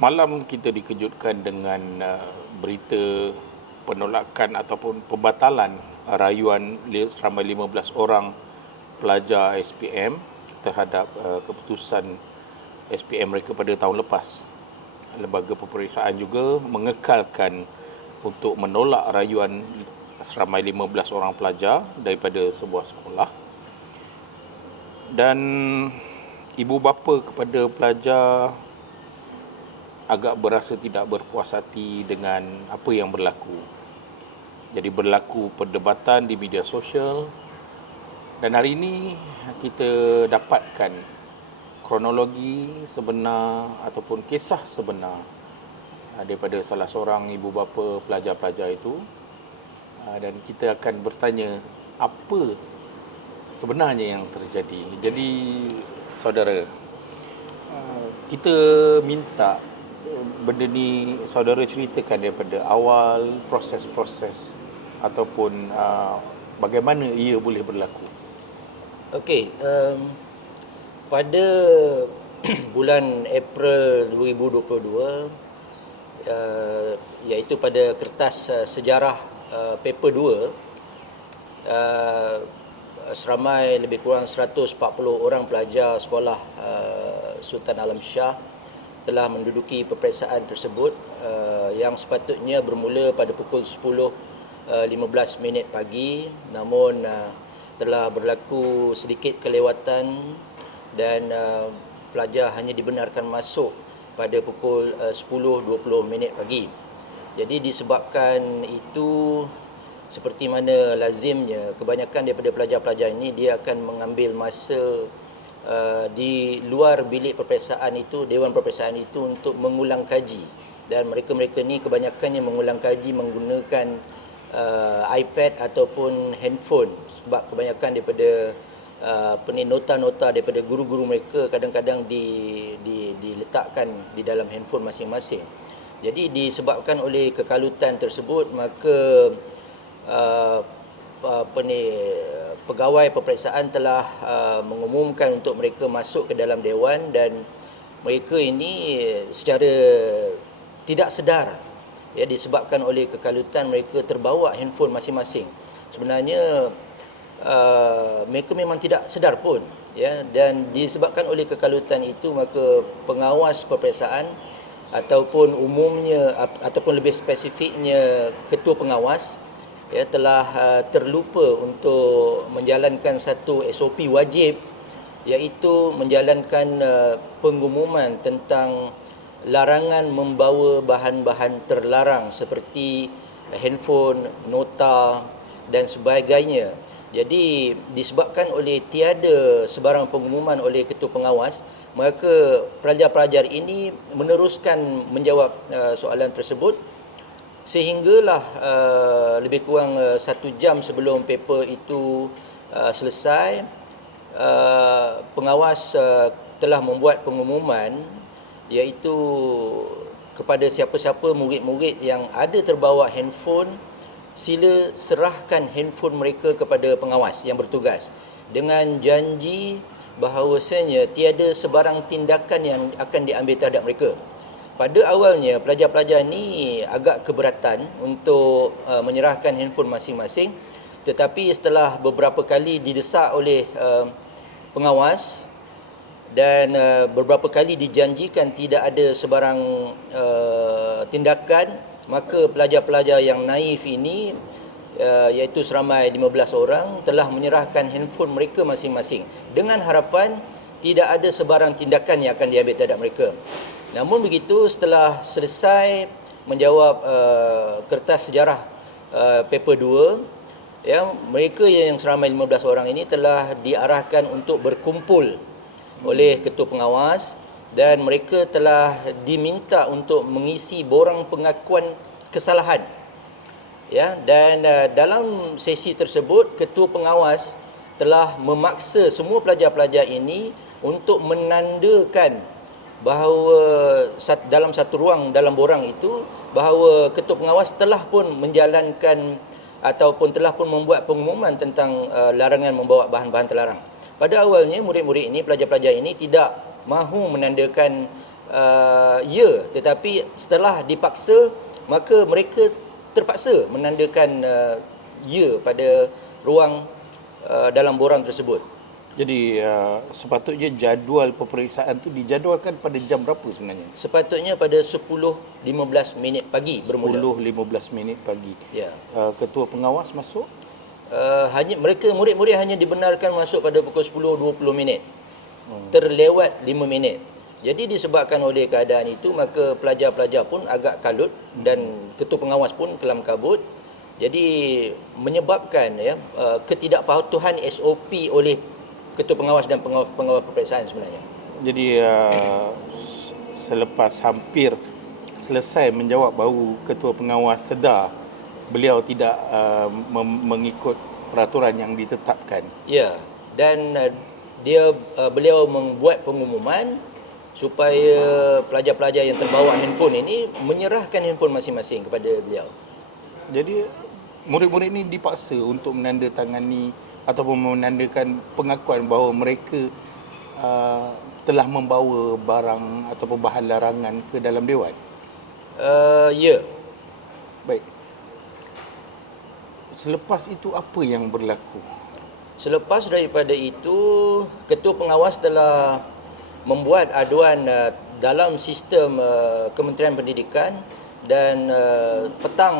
Semalam kita dikejutkan dengan berita penolakan ataupun pembatalan rayuan seramai 15 orang pelajar SPM terhadap keputusan SPM mereka pada tahun lepas. Lembaga peperiksaan juga mengekalkan untuk menolak rayuan seramai 15 orang pelajar daripada sebuah sekolah. Dan ibu bapa kepada pelajar agak berasa tidak berpuas hati dengan apa yang berlaku. Jadi berlaku perdebatan di media sosial dan hari ini kita dapatkan kronologi sebenar ataupun kisah sebenar daripada salah seorang ibu bapa pelajar-pelajar itu, dan kita akan bertanya apa sebenarnya yang terjadi. Jadi saudara, kita minta benda ni saudara ceritakan daripada awal proses-proses ataupun bagaimana ia boleh berlaku. Okey, pada bulan April 2022, iaitu pada kertas sejarah paper 2, seramai lebih kurang 140 orang pelajar sekolah Sultan Alam Shah telah menduduki peperiksaan tersebut, yang sepatutnya bermula pada pukul 10.15 pagi, namun telah berlaku sedikit kelewatan dan pelajar hanya dibenarkan masuk pada pukul 10.20 pagi. Jadi disebabkan itu, seperti mana lazimnya, kebanyakan daripada pelajar-pelajar ini dia akan mengambil masa di luar bilik peperiksaan itu, dewan peperiksaan itu, untuk mengulang kaji. Dan mereka-mereka ni kebanyakannya mengulang kaji menggunakan iPad ataupun handphone, sebab kebanyakan daripada nota-nota daripada guru-guru mereka kadang-kadang diletakkan di dalam handphone masing-masing. Jadi disebabkan oleh kekalutan tersebut, maka pegawai peperiksaan telah mengumumkan untuk mereka masuk ke dalam dewan, dan mereka ini secara tidak sedar, ya, disebabkan oleh kekalutan, mereka terbawa handphone masing-masing. Sebenarnya mereka memang tidak sedar pun, ya, dan disebabkan oleh kekalutan itu, maka pengawas peperiksaan ataupun umumnya ataupun lebih spesifiknya ketua pengawas, ya, telah terlupa untuk menjalankan satu SOP wajib, iaitu menjalankan pengumuman tentang larangan membawa bahan-bahan terlarang seperti handphone, nota dan sebagainya. Jadi disebabkan oleh tiada sebarang pengumuman oleh ketua pengawas, maka pelajar-pelajar ini meneruskan menjawab soalan tersebut, sehinggalah lebih kurang 1 jam sebelum paper itu selesai, pengawas telah membuat pengumuman, iaitu kepada siapa-siapa murid-murid yang ada terbawa handphone, sila serahkan handphone mereka kepada pengawas yang bertugas, dengan janji bahawasanya tiada sebarang tindakan yang akan diambil terhadap mereka. Pada awalnya pelajar-pelajar ni agak keberatan untuk menyerahkan handphone masing-masing, tetapi setelah beberapa kali didesak oleh pengawas dan beberapa kali dijanjikan tidak ada sebarang tindakan, maka pelajar-pelajar yang naif ini, iaitu seramai 15 orang, telah menyerahkan handphone mereka masing-masing dengan harapan tidak ada sebarang tindakan yang akan diambil terhadap mereka. Namun begitu, setelah selesai menjawab kertas sejarah paper 2, ya, mereka yang seramai 15 orang ini telah diarahkan untuk berkumpul oleh ketua pengawas, dan mereka telah diminta untuk mengisi borang pengakuan kesalahan, ya, dan dalam sesi tersebut ketua pengawas telah memaksa semua pelajar-pelajar ini untuk menandakan bahawa dalam satu ruang dalam borang itu, bahawa ketua pengawas telah pun menjalankan ataupun telah pun membuat pengumuman tentang larangan membawa bahan-bahan terlarang. Pada awalnya murid-murid ini, pelajar-pelajar ini tidak mahu menandakan Ya, tetapi setelah dipaksa, maka mereka terpaksa menandakan ya pada ruang dalam borang tersebut. Jadi sepatutnya jadual peperiksaan tu dijadualkan pada jam berapa sebenarnya? Sepatutnya pada 10.15 minit pagi bermula. 10-15 minit pagi. Ya. Ketua pengawas masuk? Hanya murid-murid hanya dibenarkan masuk pada pukul 10.20 minit. Terlewat 5 minit. Jadi disebabkan oleh keadaan itu, maka pelajar-pelajar pun agak kalut dan ketua pengawas pun kelam kabut. Jadi menyebabkan ketidakpatuhan SOP oleh ketua pengawas dan pengawal peperiksaan sebenarnya. Jadi selepas hampir selesai menjawab, baru ketua pengawas sedar beliau tidak mengikut peraturan yang ditetapkan. Ya, dan beliau membuat pengumuman supaya pelajar-pelajar yang terbawa handphone ini menyerahkan handphone masing-masing kepada beliau. Jadi murid-murid ini dipaksa untuk menandatangani ataupun menandakan pengakuan bahawa mereka telah membawa barang ataupun bahan larangan ke dalam dewan. Ya. Baik. Selepas itu apa yang berlaku? Selepas daripada itu, ketua pengawas telah membuat aduan dalam sistem Kementerian Pendidikan, dan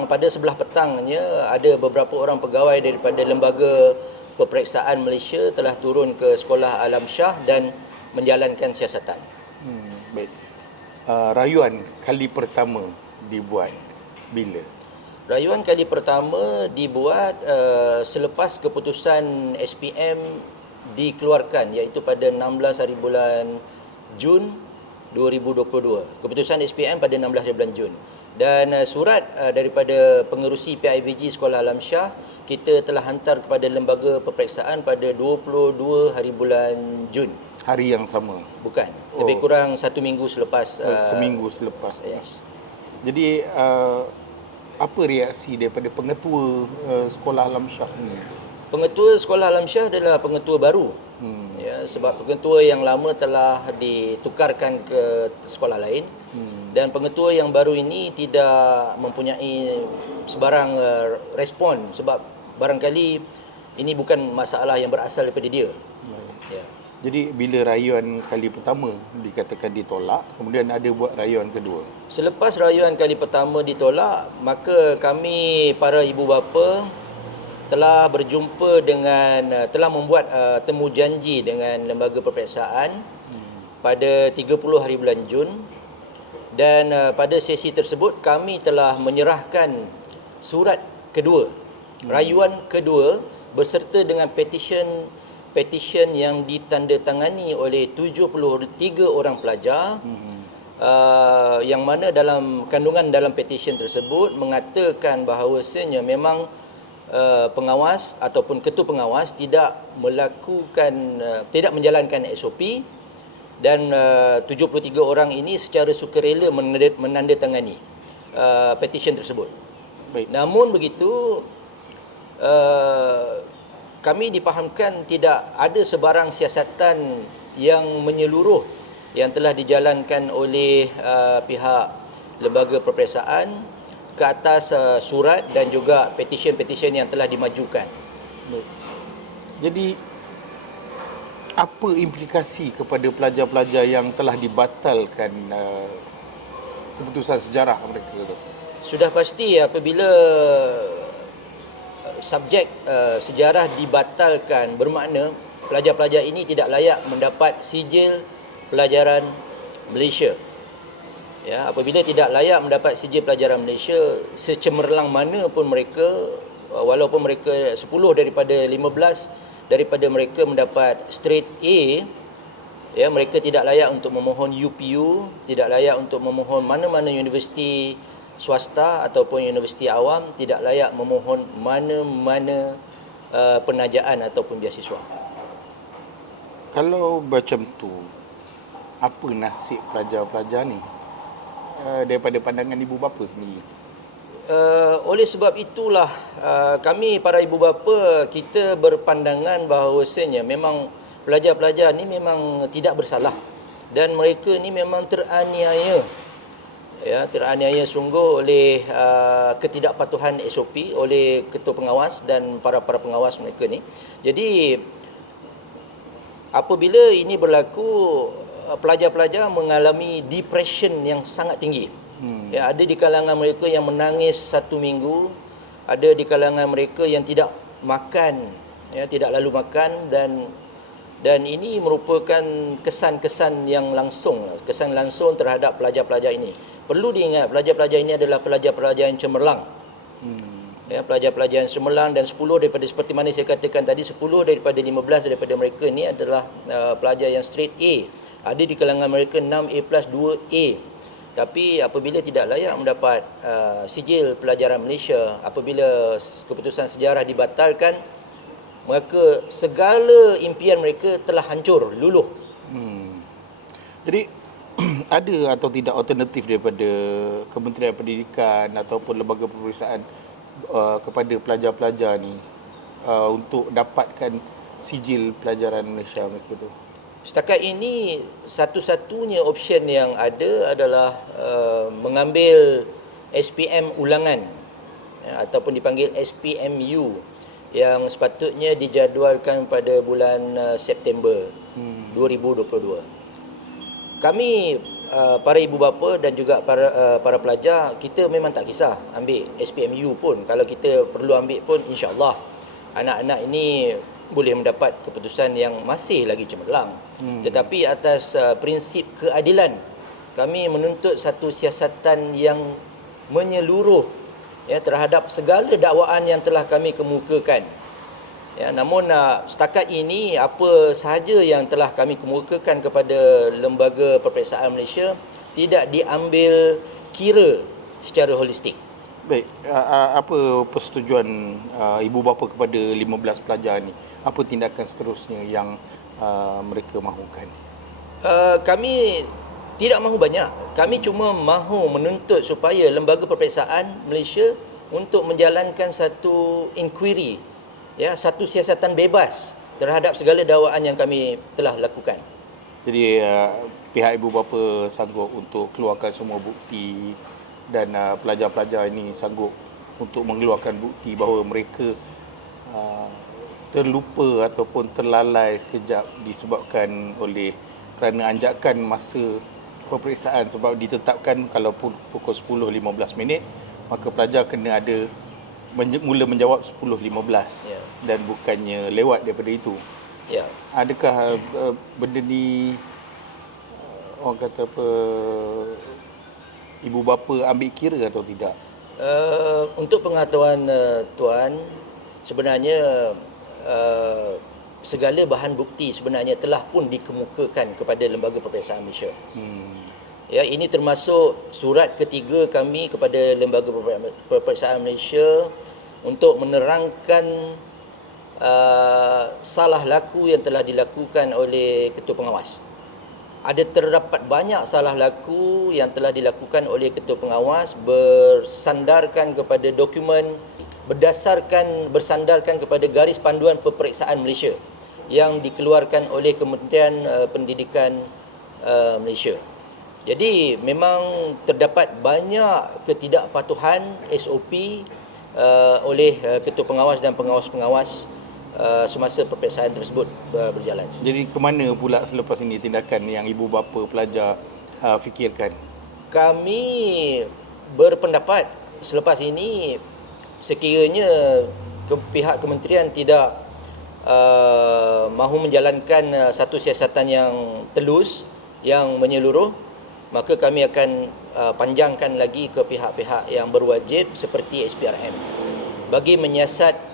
pada sebelah petangnya ada beberapa orang pegawai daripada Lembaga Peperiksaan Malaysia telah turun ke Sekolah Alam Shah dan menjalankan siasatan. Baik. Rayuan kali pertama dibuat bila? Rayuan kali pertama dibuat selepas keputusan SPM dikeluarkan, iaitu pada 16 hari bulan Jun 2022. Keputusan SPM pada 16 hari bulan Jun. Dan surat daripada pengerusi PIBG Sekolah Alam Shah kita telah hantar kepada Lembaga Peperiksaan pada 22 hari bulan Jun. Hari yang sama? Bukan. Lebih kurang 1 minggu selepas. Seminggu selepas. Yes. Jadi apa reaksi daripada pengetua Sekolah Alam Shah ni? Pengetua Sekolah Alam Shah adalah pengetua baru. Ya, sebab pengetua yang lama telah ditukarkan ke sekolah lain. Dan pengetua yang baru ini tidak mempunyai sebarang respon, sebab barangkali ini bukan masalah yang berasal daripada dia. Ya. Jadi bila rayuan kali pertama dikatakan ditolak, kemudian ada buat rayuan kedua. Selepas rayuan kali pertama ditolak, maka kami para ibu bapa telah berjumpa telah membuat temu janji dengan Lembaga Peperiksaan pada 30 hari bulan Jun, dan pada sesi tersebut kami telah menyerahkan surat kedua, rayuan kedua berserta dengan petition yang ditandatangani oleh 73 orang pelajar, yang mana dalam kandungan dalam petition tersebut mengatakan bahawasanya memang pengawas ataupun ketua pengawas tidak menjalankan SOP, dan 73 orang ini secara sukarela menandatangani petition tersebut. Baik. Namun begitu, kami dipahamkan tidak ada sebarang siasatan yang menyeluruh yang telah dijalankan oleh pihak Lembaga Peperiksaan ke atas surat dan juga petition yang telah dimajukan. Jadi apa implikasi kepada pelajar-pelajar yang telah dibatalkan keputusan sejarah mereka itu? Sudah pasti apabila subjek sejarah dibatalkan, bermakna pelajar-pelajar ini tidak layak mendapat sijil pelajaran Malaysia. Ya, apabila tidak layak mendapat sijil pelajaran Malaysia, secemerlang mana pun mereka, walaupun mereka 10 daripada 15 daripada mereka mendapat straight A, ya, mereka tidak layak untuk memohon UPU, tidak layak untuk memohon mana-mana universiti swasta ataupun universiti awam, tidak layak memohon mana-mana penajaan ataupun beasiswa. Kalau macam tu, apa nasib pelajar-pelajar ni daripada pandangan ibu bapa sendiri? Oleh sebab itulah kami para ibu bapa kita berpandangan bahawasanya memang pelajar-pelajar ni memang tidak bersalah. dan mereka ni memang teraniaya, ya, teraniaya sungguh oleh ketidakpatuhan SOP oleh ketua pengawas dan para pengawas mereka ni. Jadi apabila ini berlaku, pelajar-pelajar mengalami depression yang sangat tinggi. Ya, ada di kalangan mereka yang menangis 1 minggu, ada di kalangan mereka yang tidak makan, ya, tidak lalu makan, dan ini merupakan kesan-kesan yang langsung, kesan langsung terhadap pelajar-pelajar ini. Perlu diingat, pelajar-pelajar ini adalah pelajar-pelajar yang cemerlang. Ya, pelajar-pelajar yang cemerlang, dan 10 daripada, seperti mana saya katakan tadi, 10 daripada 15 daripada mereka ni adalah pelajar yang straight A. Ada di kalangan mereka 6A+, 2A. Tapi apabila tidak layak mendapat sijil pelajaran Malaysia, apabila keputusan sejarah dibatalkan, maka segala impian mereka telah hancur, luluh. Jadi ada atau tidak alternatif daripada Kementerian Pendidikan ataupun lembaga peperiksaan kepada pelajar-pelajar ni untuk dapatkan sijil pelajaran Malaysia mereka tu? Setakat ini, satu-satunya option yang ada adalah mengambil SPM ulangan, ya, ataupun dipanggil SPMU, yang sepatutnya dijadualkan pada bulan September 2022. Kami, para ibu bapa dan juga para pelajar, kita memang tak kisah ambil SPMU pun. Kalau kita perlu ambil pun, insya-Allah anak-anak ini boleh mendapat keputusan yang masih lagi cemerlang. Tetapi atas prinsip keadilan, kami menuntut satu siasatan yang menyeluruh, ya, terhadap segala dakwaan yang telah kami kemukakan. Ya, namun setakat ini apa sahaja yang telah kami kemukakan kepada Lembaga Peperiksaan Malaysia tidak diambil kira secara holistik. Baik, apa persetujuan ibu bapa kepada 15 pelajar ni? Apa tindakan seterusnya yang mereka mahukan? Kami tidak mahu banyak. Kami cuma mahu menuntut supaya Lembaga Peperiksaan Malaysia untuk menjalankan satu inquiry, ya, satu siasatan bebas terhadap segala dakwaan yang kami telah lakukan. Jadi pihak ibu bapa sanggup untuk keluarkan semua bukti, dan pelajar-pelajar ini sanggup untuk mengeluarkan bukti bahawa mereka terlupa ataupun terlalai sekejap disebabkan oleh kerana anjakan masa peperiksaan, sebab ditetapkan kalau pukul 10.15 maka pelajar kena ada mula menjawab 10.15, Ya. dan bukannya lewat daripada itu. Ya. Adakah benda ni orang kata apa, ibu bapa ambil kira atau tidak? Untuk pengetahuan Tuan, sebenarnya segala bahan bukti sebenarnya telah pun dikemukakan kepada Lembaga Peperiksaan Malaysia. Ya, ini termasuk surat ketiga kami kepada Lembaga Peperiksaan Malaysia untuk menerangkan salah laku yang telah dilakukan oleh Ketua Pengawas. Ada terdapat banyak salah laku yang telah dilakukan oleh Ketua Pengawas bersandarkan kepada dokumen, bersandarkan kepada garis panduan peperiksaan Malaysia yang dikeluarkan oleh Kementerian Pendidikan Malaysia. Jadi memang terdapat banyak ketidakpatuhan SOP oleh Ketua Pengawas dan pengawas-pengawas semasa peperiksaan tersebut berjalan. Jadi ke mana pula selepas ini tindakan yang ibu bapa pelajar fikirkan? Kami berpendapat selepas ini, sekiranya pihak kementerian tidak mahu menjalankan satu siasatan yang telus, yang menyeluruh, maka kami akan panjangkan lagi ke pihak-pihak yang berwajib seperti SPRM bagi menyiasat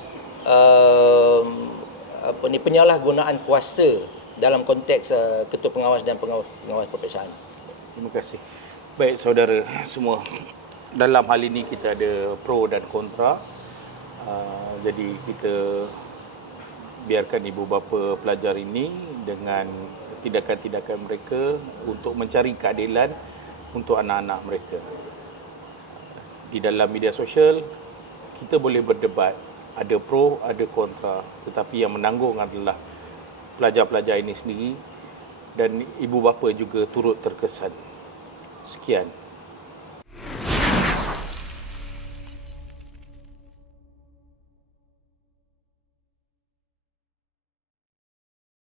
penyalahgunaan kuasa dalam konteks Ketua Pengawas dan pengawas peperiksaan. Terima kasih. Baik saudara semua, dalam hal ini kita ada pro dan kontra. Jadi kita biarkan ibu bapa pelajar ini dengan tindakan-tindakan mereka untuk mencari keadilan untuk anak-anak mereka. Di dalam media sosial kita boleh berdebat, ada pro, ada kontra, tetapi yang menanggung adalah pelajar-pelajar ini sendiri dan ibu bapa juga turut terkesan. Sekian.